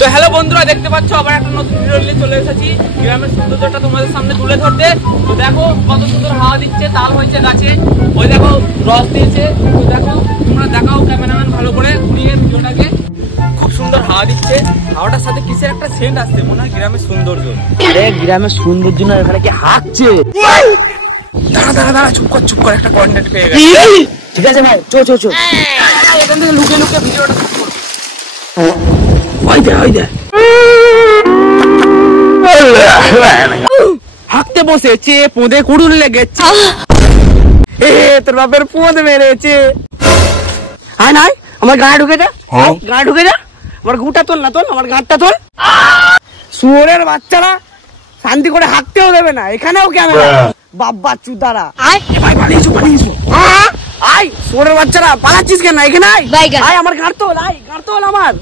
তো হ্যালো বন্ধুরা, দেখতে পাচ্ছ আবার একটা নতুন ভিডিও নিয়ে চলে এসেছি গ্রামের সৌন্দর্যটা তোমাদের সামনে তুলে ধরতে। তো দেখো কত সুন্দর হাওয়া দিচ্ছে, তাল হয়েছে গাছে, ওই দেখো রস দিয়েছে। তো দেখো তোমরা দেখাও ক্যামেরাম্যান ভালো করে ঘুরিয়ে ভিডিওটাকে। খুব সুন্দর হাওয়া দিচ্ছে, হাওয়াটার সাথে কিসের একটা সেন্ট আসছে, মনে হয় গ্রামের সৌন্দর্য। আরে গ্রামের সৌন্দর্য না, এখানে কি হাঁকছে? দাঁড়া দাঁড়া দাঁড়া, চুপ কর, একটা কন্টেন্ট পেয়ে গেছে। ঠিক আছে ভাই, চো চো চো, এখান থেকে লুকিয়ে লুকিয়ে ভিডিওটা শুট করবি। ওই দে হাঁকতে বসেছে, পোঁদে কুড়ুল লেগেছে, তোর বাপের পোঁদ মেরেছে। আয় নাই আমার গাঁ ঢুকে যা, গাঁ ঢুকে যা, আমার গুটা তোল না, তোল আমার গাঁটটা তোল। শুয়োরের বাচ্চারা শান্তি করে হাঁকতেও দেবে না, এখানেও ক্যামেরা। বাব্বা চুদারা ভাই পালিয়েছো। আয়, শুয়োরের বাচ্চারা পালাচ্ছিস কেন? এখানে আয়, আমার গাঁট তোল, আয় গাঁট তোল আমার।